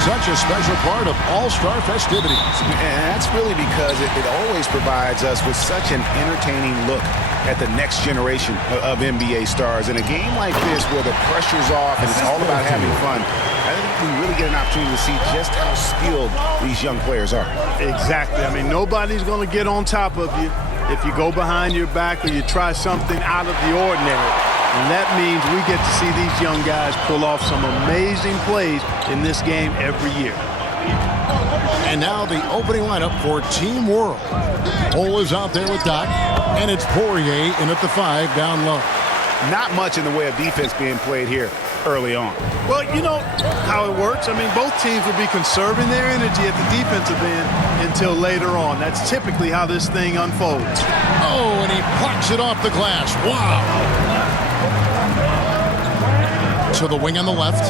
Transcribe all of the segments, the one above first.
Such a special part of all-star festivities. And that's really because it always provides us with such an entertaining look at the next generation of NBA stars. In a game like this where the pressure's off and it's all about having fun, I think we really get an opportunity to see just how skilled these young players are. Exactly. I mean, nobody's going to get on top of you if you go behind your back or you try something out of the ordinary. And that means we get to see these young guys pull off some amazing plays in this game every year. And now the opening lineup for Team World. Cole is out there with Doc, and it's Poirier in at the 5 down low. Not much in the way of defense being played here early on. Well, you know how it works. I mean, both teams will be conserving their energy at the defensive end until later on. That's typically how this thing unfolds. Oh, and he plucks it off the glass. Wow. To the wing on the left.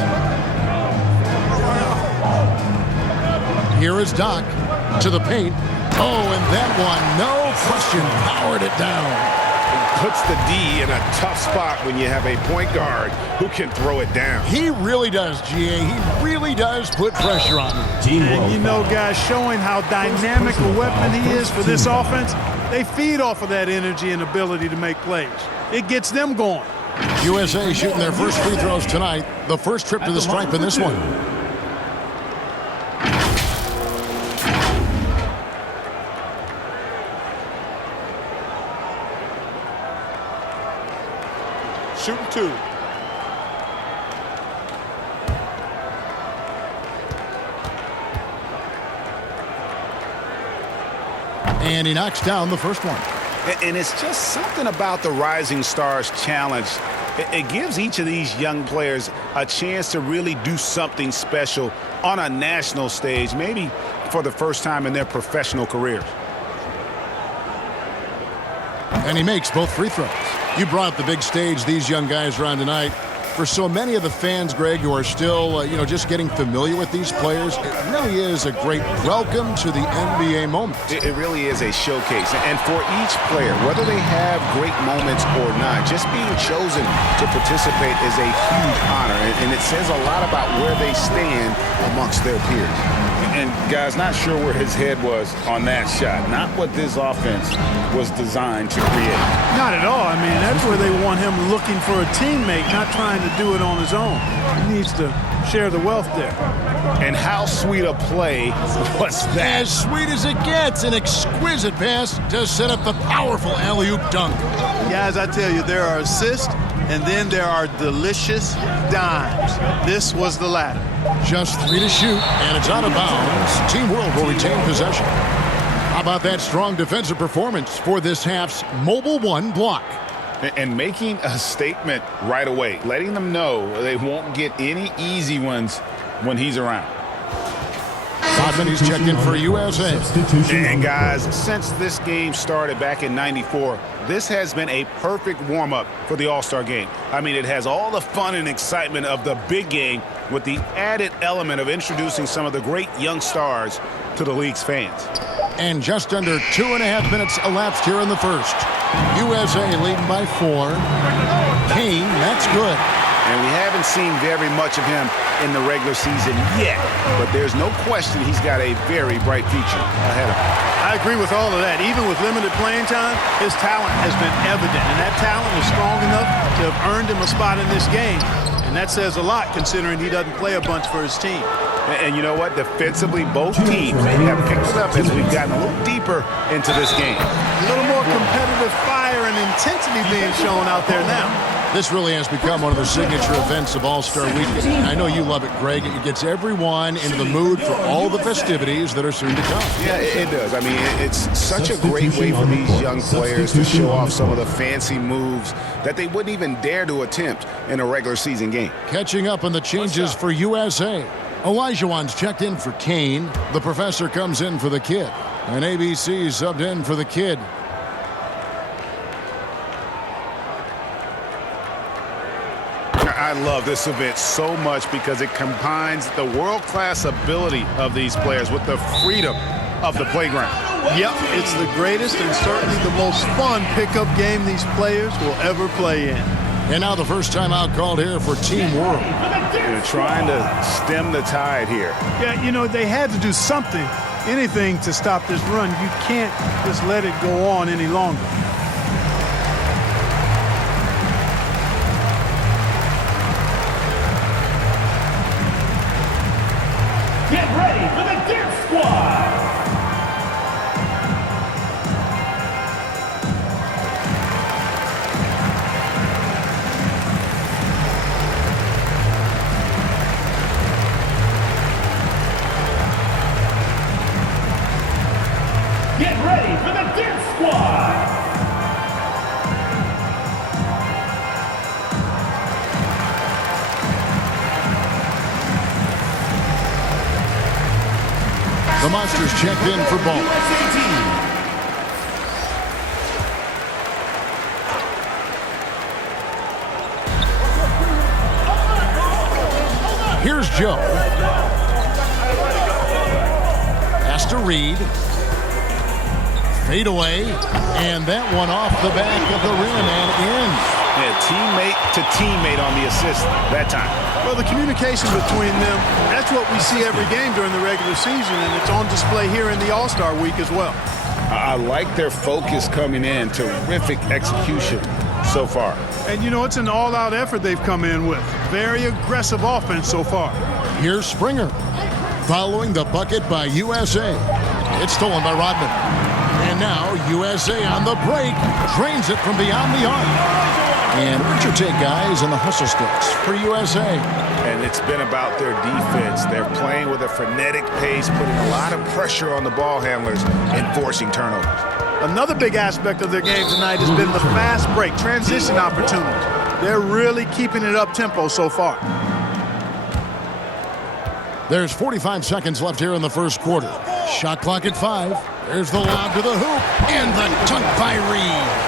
Here is Doc to the paint. Oh, and that one, no question, powered it down. Puts the D in a tough spot when you have a point guard who can throw it down. He really does, GA. He really does put pressure on him. And you know, guys, showing how dynamic a weapon he is for this offense, they feed off of that energy and ability to make plays. It gets them going. USA shooting their first free throws tonight. The first trip to the stripe in this one. Shooting 2. And he knocks down the first one. And it's just something about the Rising Stars Challenge. It gives each of these young players a chance to really do something special on a national stage, maybe for the first time in their professional careers. And he makes both free throws. You brought up the big stage these young guys are on tonight. For so many of the fans, Greg, who are still, just getting familiar with these players, it really is a great welcome to the NBA moment. It really is a showcase. And for each player, whether they have great moments or not, just being chosen to participate is a huge honor. And it says a lot about where they stand amongst their peers. And, guys, not sure where his head was on that shot. Not what this offense was designed to create. Not at all. I mean, that's where they want him looking for a teammate, not trying to do it on his own. He needs to share the wealth there. And how sweet a play was that? As sweet as it gets, an exquisite pass to set up the powerful alley-oop dunk. Guys, I tell you, there are assists, and then there are delicious dimes. This was the latter. Just 3 to shoot, and it's out of bounds. Team World will retain possession. How about that strong defensive performance for this half's Mobile One block? And making a statement right away, letting them know they won't get any easy ones when he's around. Bodman, he's checked in for USA. And guys, since this game started back in '94, this has been a perfect warm-up for the All-Star game. I mean, it has all the fun and excitement of the big game with the added element of introducing some of the great young stars to the league's fans. And just under 2.5 minutes elapsed here in the first. USA leading by 4. Kane, that's good. And we haven't seen very much of him in the regular season yet, but there's no question he's got a very bright future ahead of him. I agree with all of that. Even with limited playing time, his talent has been evident, and that talent is strong enough to have earned him a spot in this game. And that says a lot considering he doesn't play a bunch for his team. And you know what? Defensively, both teams have picked it up as we've gotten a little deeper into this game. A little more competitive fire and intensity being shown out there now. This really has become one of the signature events of All-Star Weekend. I know you love it, Greg. It gets everyone into the mood for all the festivities that are soon to come. Yeah, it does. I mean, it's such a great way for these young players to show off some of the fancy moves that they wouldn't even dare to attempt in a regular season game. Catching up on the changes for USA. Olajuwon's checked in for Kane. The professor comes in for the kid. And ABC subbed in for the kid. I love this event so much because it combines the world-class ability of these players with the freedom of the playground. Yep, it's the greatest and certainly the most fun pickup game these players will ever play in. And now the first timeout called here for Team World. They're trying to stem the tide here. Yeah, you know, they had to do something, anything to stop this run. You can't just let it go on any longer. Get ready for the Deer Squad! Get ready for the Deer Squad! The Monsters checked in for ball. Here's Joe. Has to read. Fade away. And that one off the back of the rim and in. Yeah, teammate to teammate on the assist that time. Well, the communication between them, that's what we see every game during the regular season, and it's on display here in the All-Star week as well. I like their focus coming in. Terrific execution so far. And, you know, it's an all-out effort they've come in with. Very aggressive offense so far. Here's Springer. Following the bucket by USA. It's stolen by Rodman. And now USA on the break. Drains it from beyond the arc. And what's your take, guys, on the hustle sticks for USA? And it's been about their defense. They're playing with a frenetic pace, putting a lot of pressure on the ball handlers and forcing turnovers. Another big aspect of their game tonight has been the fast break, transition opportunity. They're really keeping it up-tempo so far. There's 45 seconds left here in the first quarter. Shot clock at 5. There's the lob to the hoop. And the dunk by Reed.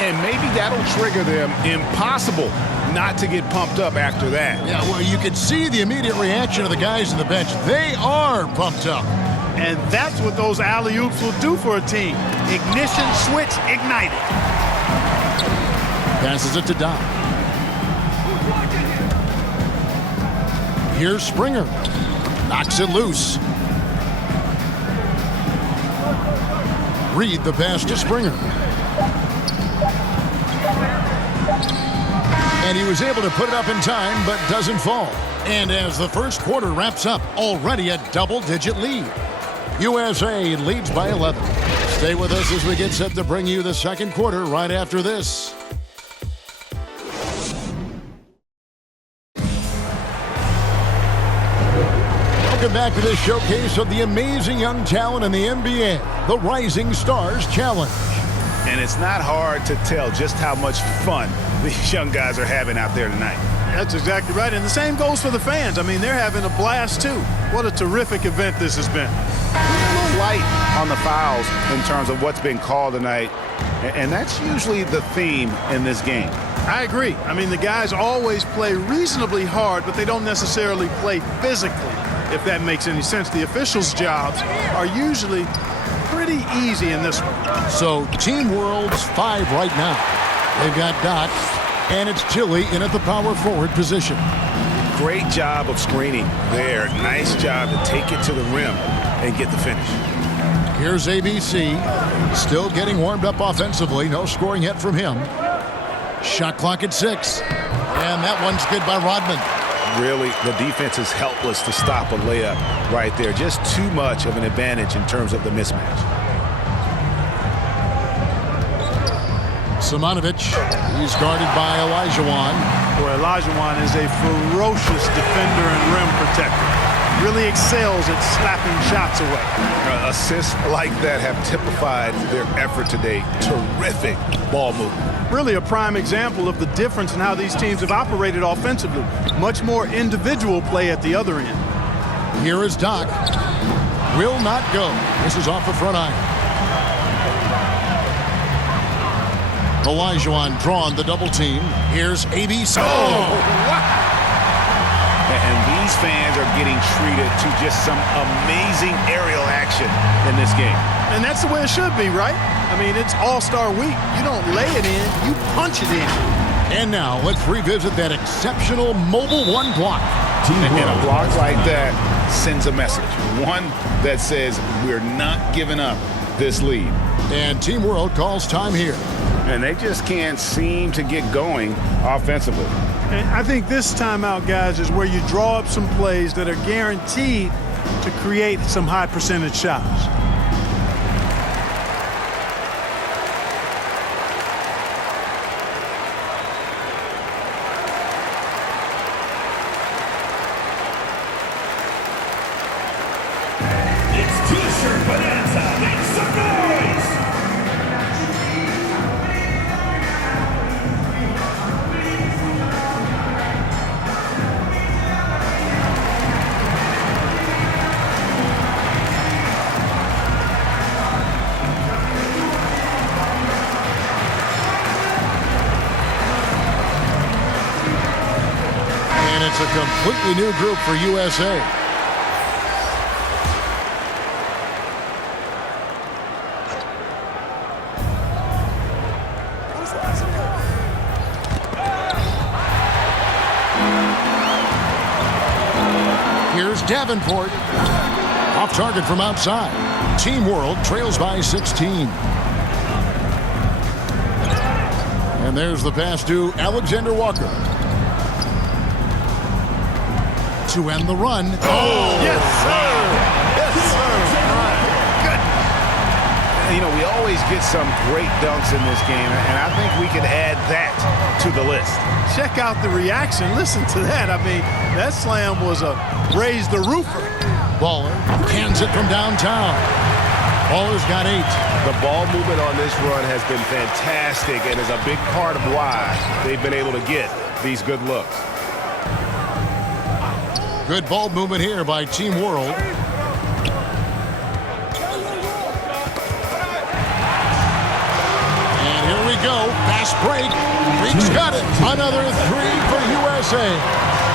And maybe that'll trigger them. Impossible not to get pumped up after that. Yeah, well, you could see the immediate reaction of the guys on the bench. They are pumped up. And that's what those alley-oops will do for a team. Ignition switch ignited. Passes it to Doc. Here's Springer. Knocks it loose. Reed the pass to Springer. And he was able to put it up in time, but doesn't fall. And as the first quarter wraps up, already a double-digit lead. USA leads by 11. Stay with us as we get set to bring you the second quarter right after this. Welcome back to this showcase of the amazing young talent in the NBA, the Rising Stars Challenge. And it's not hard to tell just how much fun these young guys are having out there tonight. That's exactly right. And the same goes for the fans. I mean, they're having a blast, too. What a terrific event this has been. A little light on the fouls in terms of what's been called tonight. And that's usually the theme in this game. I agree. I mean, the guys always play reasonably hard, but they don't necessarily play physically, if that makes any sense. The officials' jobs are usually pretty easy in this one. So Team World's 5 right now. They've got Doc, and it's Chile in at the power forward position. Great job of screening there. Nice job to take it to the rim and get the finish. Here's ABC, still getting warmed up offensively. No scoring yet from him. Shot clock at 6, and that one's good by Rodman. Really, the defense is helpless to stop a layup right there. Just too much of an advantage in terms of the mismatch. Simonovic, he's guarded by Olajuwon. Boy, Olajuwon is a ferocious defender and rim protector. Really excels at slapping shots away. Assists like that have typified their effort today. Terrific ball movement. Really a prime example of the difference in how these teams have operated offensively. Much more individual play at the other end. Here is Doc. Will not go. This is off the front iron. Olajuwon drawn the double team. Here's ABC. Oh, wow. And these fans are getting treated to just some amazing aerial action in this game. And that's the way it should be, right? I mean, it's All-Star Week. You don't lay it in, you punch it in. And now let's revisit that exceptional Mobile One block. And a block like that sends a message. One that says we're not giving up this lead. And Team World calls time here. And they just can't seem to get going offensively. And I think this timeout, guys, is where you draw up some plays that are guaranteed to create some high percentage shots. It's T-shirt bonanza. Make some noise. And it's a completely new group for USA. Here's Davenport. Off target from outside. Team World trails by 16. And there's the pass to Alexander Walker. To end the run. Oh, Yes, sir. Yes, sir. My goodness. You know, we always get some great dunks in this game, and I think we can add that to the list. Check out the reaction. Listen to that. I mean, that slam was a raise the roofer. Baller cans it from downtown. Baller's got 8. The ball movement on this run has been fantastic and is a big part of why they've been able to get these good looks. Good ball movement here by Team World. And here we go. Fast break. Reed's got it. Another 3 for USA.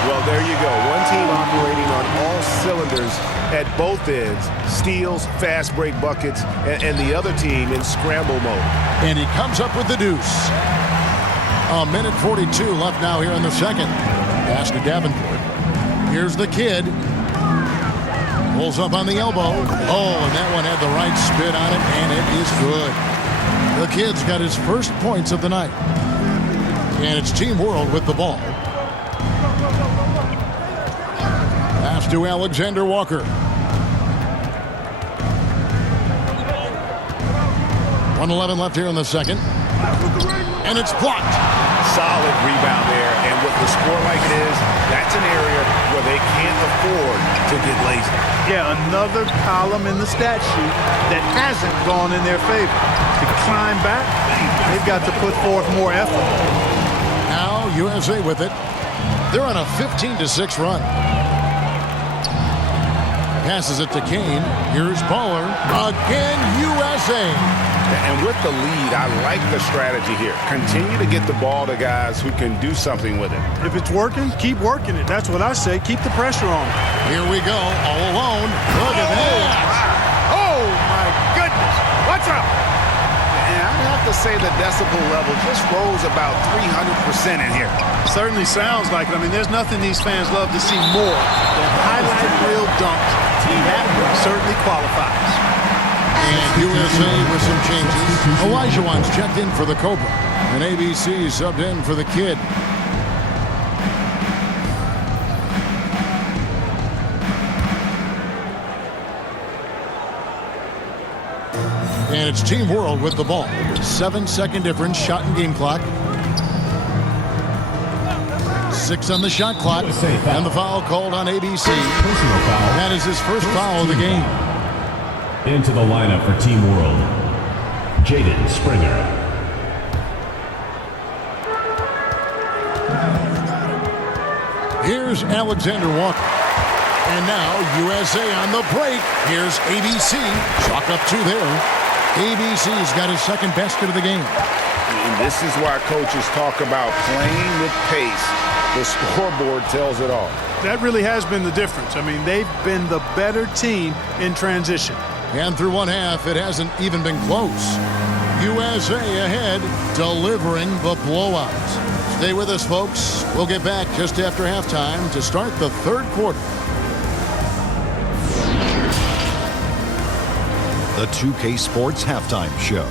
Well, there you go. One team operating on all cylinders at both ends. Steals, fast break buckets, and the other team in scramble mode. And he comes up with the deuce. A minute 42 left now here in the second. Pass to Davenport. Here's the kid. Pulls up on the elbow. Oh, and that one had the right spin on it, and it is good. The kid's got his first points of the night. And it's Team World with the ball. Pass to Alexander Walker. 1:11 left here in the second. And it's blocked. Solid rebound there, and with the score like it is, that's an area where they can't afford to get lazy. Yeah, another column in the stat sheet that hasn't gone in their favor. To climb back, they've got to put forth more effort. Now USA with it. They're on a 15-6 run. Passes it to Kane. Here's Baller. Again, USA. And with the lead, I like the strategy here. Continue to get the ball to guys who can do something with it. If it's working, keep working it. That's what I say. Keep the pressure on. Here we go, all alone. Look at that. Oh, my goodness. What's up? And I have to say the decibel level just rose about 300% in here. Certainly sounds like it. I mean, there's nothing these fans love to see more than highlight reel dunks. That certainly qualifies. And USA with some changes. Elijah Wan's checked in for the Cobra. And ABC subbed in for the Kid. And it's Team World with the ball. 7-second difference, shot and game clock. 6 on the shot clock. And the foul called on ABC. That is his first foul of the game. Into the lineup for Team World, Jaden Springer. Here's Alexander Walker. And now USA on the break. Here's ABC. Chalk up 2 there. ABC's got his second basket of the game. And this is why coaches talk about playing with pace. The scoreboard tells it all. That really has been the difference. I mean, they've been the better team in transition. And through one half, it hasn't even been close. USA ahead, delivering the blowout. Stay with us, folks. We'll get back just after halftime to start the third quarter. The 2K Sports Halftime Show.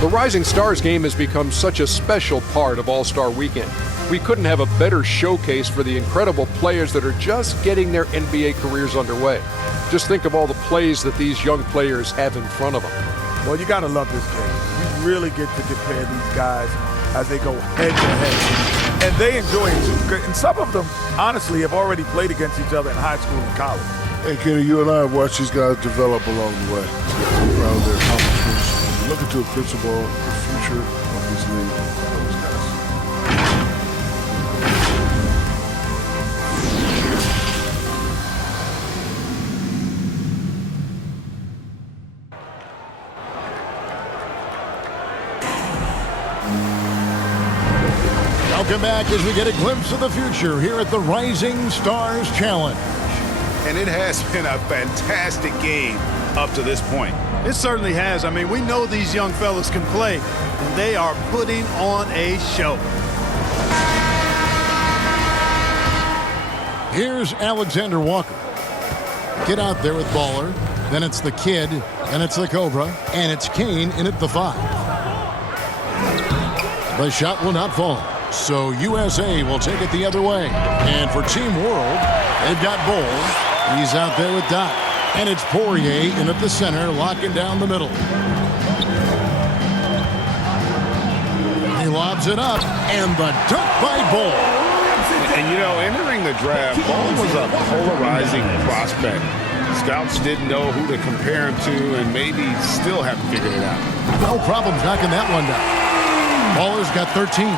The Rising Stars game has become such a special part of All-Star Weekend. We couldn't have a better showcase for the incredible players that are just getting their NBA careers underway. Just think of all the plays that these young players have in front of them. Well, you got to love this game. You really get to compare these guys as they go head to head. And they enjoy it too. And some of them, honestly, have already played against each other in high school and college. Hey, Kenny, you and I have watched these guys develop along the way. We're proud of their accomplishments. Look into a principle, the future of this league, those guys. Welcome back as we get a glimpse of the future here at the Rising Stars Challenge. And it has been a fantastic game up to this point. It certainly has. I mean, we know these young fellas can play, and they are putting on a show. Here's Alexander Walker. Get out there with Baller. Then it's the Kid. Then it's the Cobra. And it's Kane in at the 5. The shot will not fall. So USA will take it the other way. And for Team World, they've got Bowles. He's out there with Doc. And it's Poirier in at the center, locking down the middle. He lobs it up, and the dunk by Bowles. And, you know, entering the draft, Bowles was a polarizing prospect. Scouts didn't know who to compare him to and maybe still haven't figured it out. No problems knocking that one down. Baller's got 13.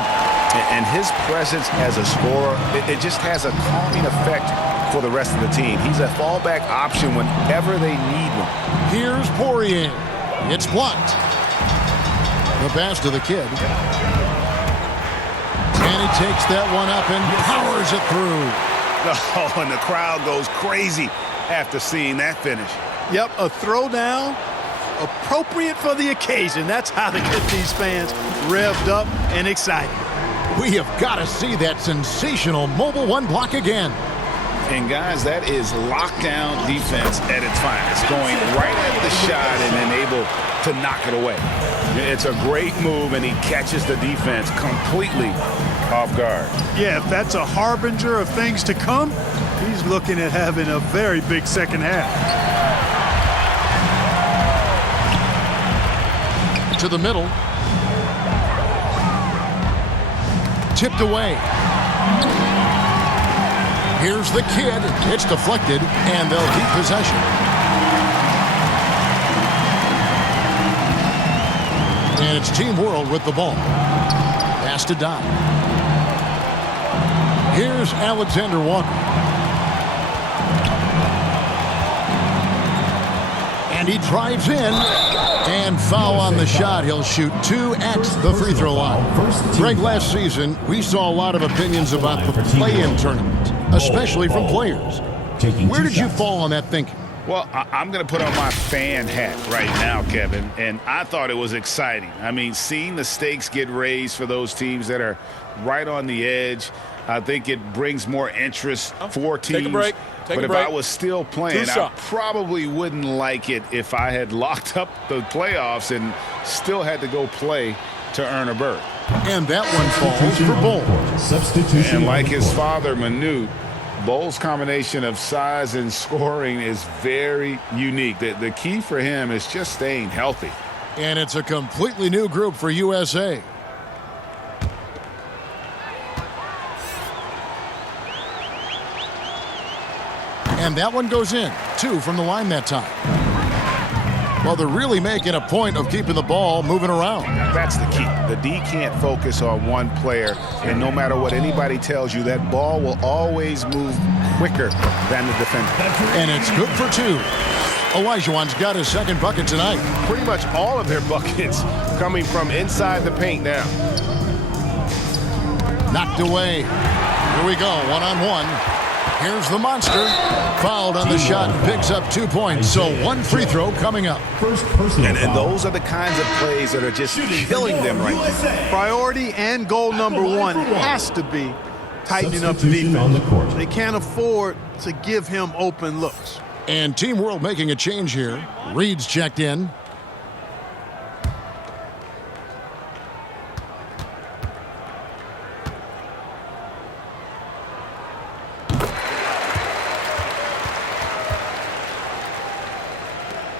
And his presence as a scorer, it just has a calming effect for the rest of the team. He's a fallback option whenever they need one. Here's Poirier. It's blocked. The pass to the Kid. And he takes that one up and powers it through. Oh, and the crowd goes crazy after seeing that finish. Yep, a throwdown appropriate for the occasion. That's how to get these fans revved up and excited. We have got to see that sensational mobile one block again. And guys, that is lockdown defense at its finest, going right at the shot and then able to knock it away. It's a great move, and he catches the defense completely off guard. Yeah, if that's a harbinger of things to come, he's looking at having a very big second half. To the middle. Tipped away. Here's the Kid. It's deflected, and they'll keep possession. And it's Team World with the ball. Pass to Doc. Here's Alexander Walker. And he drives in. And foul on the shot. He'll shoot 2 at the free throw line. Greg, last season, we saw a lot of opinions about the play-in tournament, especially from players. Where did you fall on that thinking? Well, I'm going to put on my fan hat right now, Kevin, and I thought it was exciting. I mean, seeing the stakes get raised for those teams that are right on the edge, I think it brings more interest for teams. Take a break. But if I was still playing, I probably wouldn't like it if I had locked up the playoffs and still had to go play to earn a berth. And that one falls for Bowles. Substitution. And like his father, Manute, Bowles' combination of size and scoring is very unique. The key for him is just staying healthy. And it's a completely new group for USA. And that one goes in. 2 from the line that time. Well, they're really making a point of keeping the ball moving around. That's the key. The D can't focus on one player, and no matter what anybody tells you, that ball will always move quicker than the defender. And it's good for 2. Olajuwon's got his second bucket tonight. Pretty much all of their buckets coming from inside the paint now. Knocked away. Here we go, one-on-one. Here's the monster. Fouled on the shot, picks up 2 points. So one free throw coming up. First personal And those are the kinds of plays that are just killing them right now. Priority and goal number one has to be tightening up the Substitution on the court. defense. They can't afford to give him open looks. And Team World making a change here. Reed's checked in.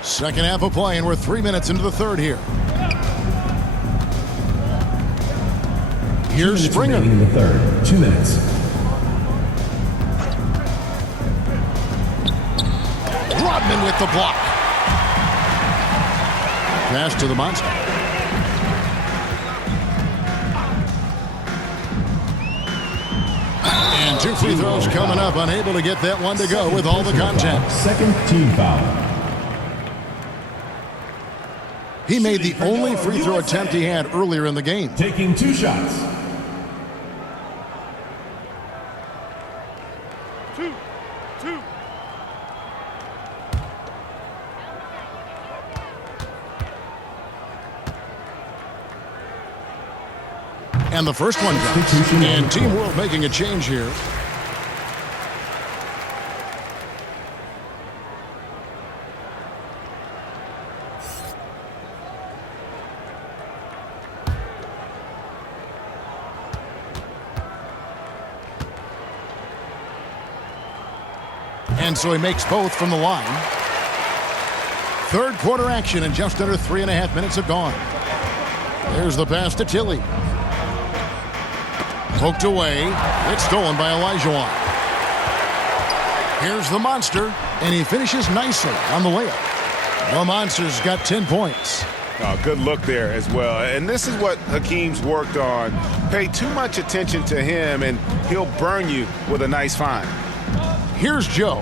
Second half of play, and we're 3 minutes into the third here. Here's Springer. In the third, 2 minutes. Rodman with the block. Pass to the monster. And 2 free throws coming up. Unable to get that one to go with all the contact. Second team foul. He made the only free throw attempt he had earlier in the game. Taking 2 shots. And the first one drops. And Team World making a change here. And so he makes both from the line. Third quarter action, and just under 3.5 minutes have gone. There's the pass to Tilly. Poked away. It's stolen by Olajuwon. Here's the monster, and he finishes nicely on the layup. The monster's got 10 points. Oh, good look there as well. And this is what Hakeem's worked on. Pay too much attention to him, and he'll burn you with a nice find. Here's Joe.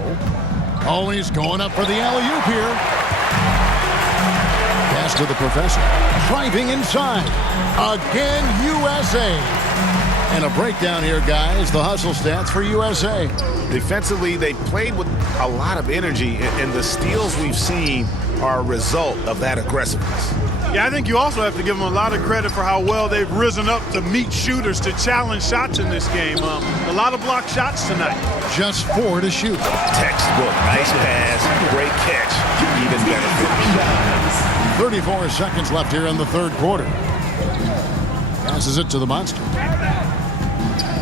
Oh, he's going up for the alley-oop here. Pass to the professor. Driving inside. Again, USA. And a breakdown here, guys. The hustle stats for USA. Defensively, they played with a lot of energy, and the steals we've seen are a result of that aggressiveness. Yeah, I think you also have to give them a lot of credit for how well they've risen up to meet shooters, to challenge shots in this game. A lot of blocked shots tonight. Just 4 to shoot. Textbook. Nice pass. Great catch. Even better finish. 34 seconds left here in the third quarter. Passes it to the monster.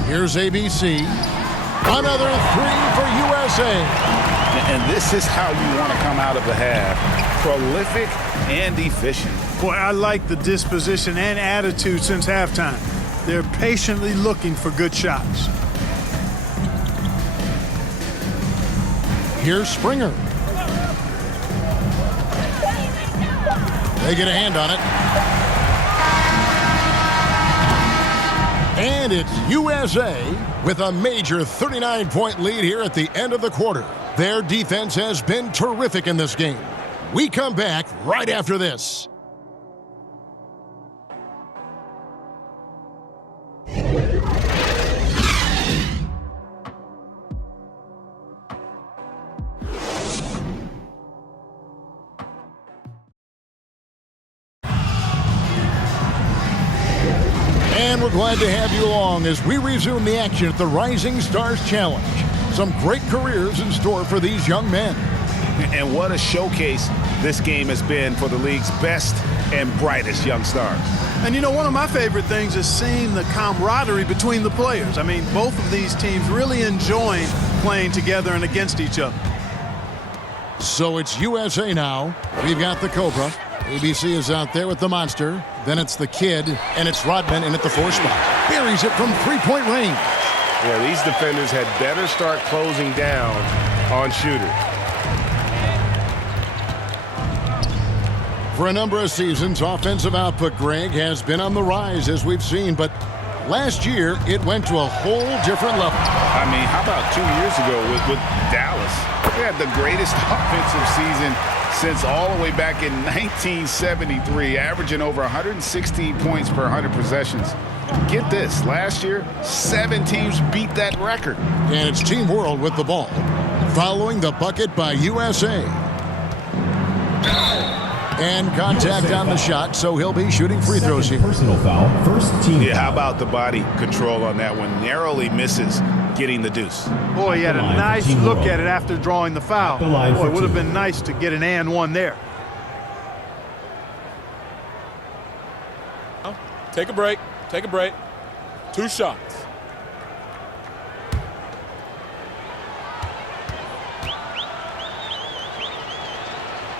Here's ABC. Another 3 for USA. And this is how you want to come out of the half. Prolific and efficient. Boy, I like the disposition and attitude since halftime. They're patiently looking for good shots. Here's Springer. They get a hand on it. And it's USA with a major 39-point lead here at the end of the quarter. Their defense has been terrific in this game. We come back right after this. And we're glad to have you along as we resume the action at the Rising Stars Challenge. Some great careers in store for these young men. And what a showcase this game has been for the league's best and brightest young stars. And you know, one of my favorite things is seeing the camaraderie between the players. I mean, both of these teams really enjoying playing together and against each other. So it's USA now. We've got the Cobra. ABC is out there with the monster. Then it's the kid, and it's Rodman in at the 4 spot. Buries it from 3-point range. Yeah, these defenders had better start closing down on shooters. For a number of seasons, offensive output, Greg, has been on the rise, as we've seen. But Last year, it went to a whole different level. I mean, how about 2 years ago with Dallas? They had the greatest offensive season since all the way back in 1973, averaging over 116 points per 100 possessions. Get this, last year, 7 teams beat that record. And it's Team World with the ball, following the bucket by USA. And contact on the shot, so he'll be shooting free throws here. Personal foul, first team Yeah, foul. how about the body control on that one? Narrowly misses getting the deuce. Boy, he had a nice look at it after drawing the foul. The line Boy, for it would have two. been nice to get an and one there. Take a break. Take a break. 2 shots.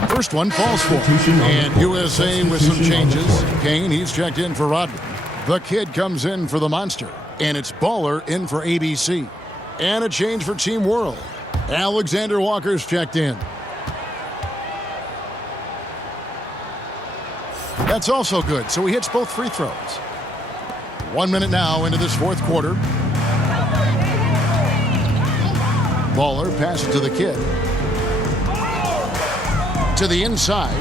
First one falls for him. And USA with some changes. Kane, he's checked in for Rodman. The kid comes in for the Monster. And it's Baller in for ABC. And a change for Team World. Alexander Walker's checked in. That's also good, so he hits both free throws. 1 minute now into this fourth quarter. Baller passes to the kid. To the inside.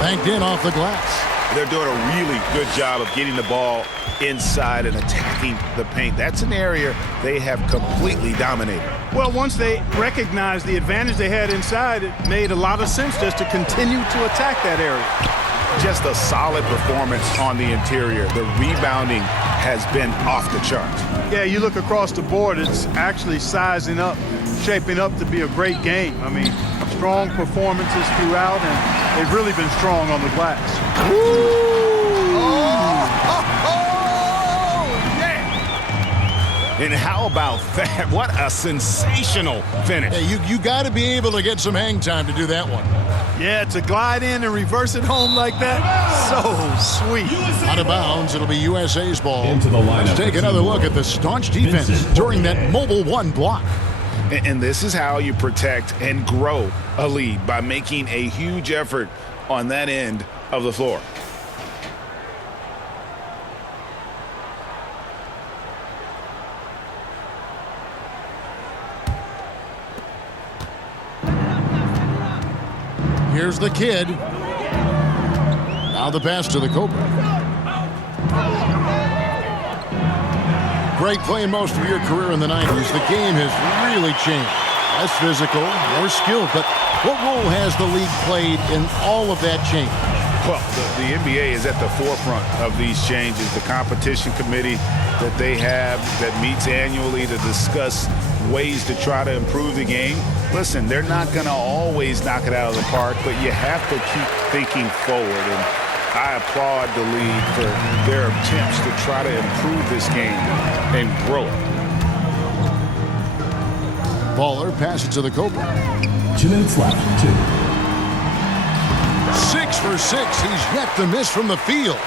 Banked in off the glass. They're doing a really good job of getting the ball inside and attacking the paint. That's an area they have completely dominated. Well, once they recognized the advantage they had inside, it made a lot of sense just to continue to attack that area. Just a solid performance on the interior. The rebounding has been off the charts. Yeah, you look across the board, it's actually sizing up, shaping up to be a great game. I mean, strong performances throughout, and they've really been strong on the glass. And how about that? What a sensational finish. Hey, you got to be able to get some hang time to do that one. Yeah, to glide in and reverse it home like that, so sweet. Out of bounds, it'll be USA's ball. Into the lineup Let's take for another Team look World. at the staunch defense Vincent during that Poirier. mobile one block. And this is how you protect and grow a lead, by making a huge effort on that end of the floor. Here's the kid. Now the pass to the Cobra. Greg, playing most of your career in the 90s, the game has really changed. Less physical, more skilled, but what role has the league played in all of that change? Well, the NBA is at the forefront of these changes. The competition committee that they have that meets annually to discuss ways to try to improve the game. Listen, they're not going to always knock it out of the park, but you have to keep thinking forward. And I applaud the league for their attempts to try to improve this game and grow it. Baller passes to the Cobra. 2 minutes left, 6 for 6. He's yet to miss from the field.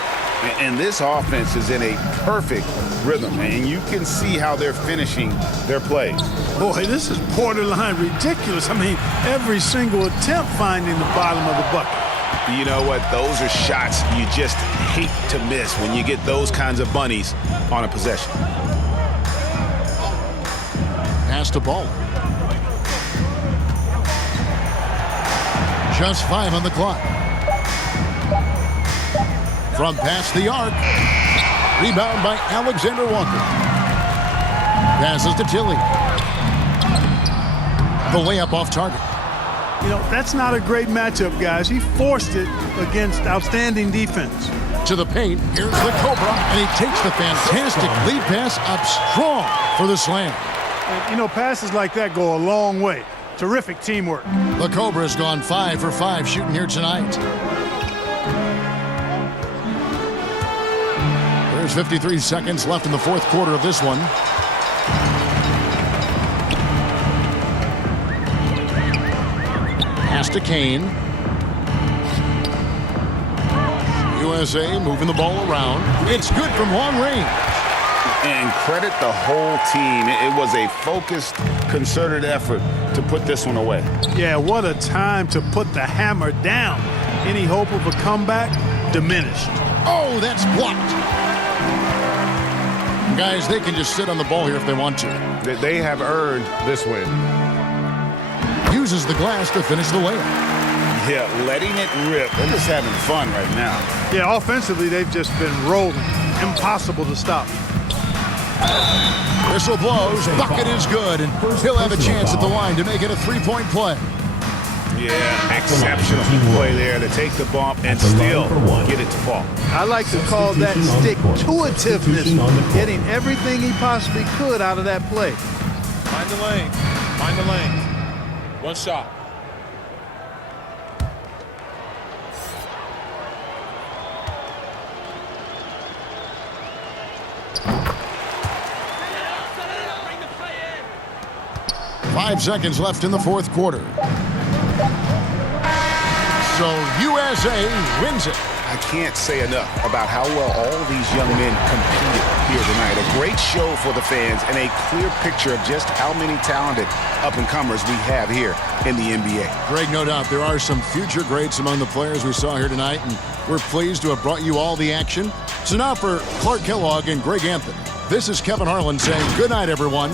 And this offense is in a perfect rhythm, and you can see how they're finishing their plays. Boy, this is borderline ridiculous. I mean, every single attempt finding the bottom of the bucket. You know what? Those are shots you just hate to miss when you get those kinds of bunnies on a possession. Pass to Baller. Just 5 on the clock. From past the arc. Rebound by Alexander Walker. Passes to Tilly. The layup off target. You know, that's not a great matchup, guys. He forced it against outstanding defense. To the paint. Here's the Cobra. And he takes the fantastic lead pass up strong for the slam. And, you know, passes like that go a long way. Terrific teamwork. The Cobra's gone 5 for 5 shooting here tonight. There's 53 seconds left in the fourth quarter of this one. Pass to Kane. USA moving the ball around. It's good from long range. And credit the whole team. It was a focused, concerted effort to put this one away. Yeah, what a time to put the hammer down. Any hope of a comeback? Diminished. Oh, that's blocked. Guys, they can just sit on the ball here if they want to. They have earned this win. Uses the glass to finish the layup. Yeah, letting it rip. They're just having fun right now. Yeah, offensively, they've just been rolling. Impossible to stop. Whistle blows. Bucket is good, and he'll have a chance at the line to make it a three-point play. Yeah, exceptional play there to take the bump and still get it to fall. I like to call that stick-to-itiveness, getting everything he possibly could out of that play. Find the lane. Find the lane. One shot. Five seconds left in the fourth quarter. So USA wins it. I can't say enough about how well all these young men competed here tonight. A great show for the fans and a clear picture of just how many talented up-and-comers we have here in the NBA. Greg, no doubt there are some future greats among the players we saw here tonight, and we're pleased to have brought you all the action. So now for Clark Kellogg and Greg Anthony, this is Kevin Harlan saying good night, everyone.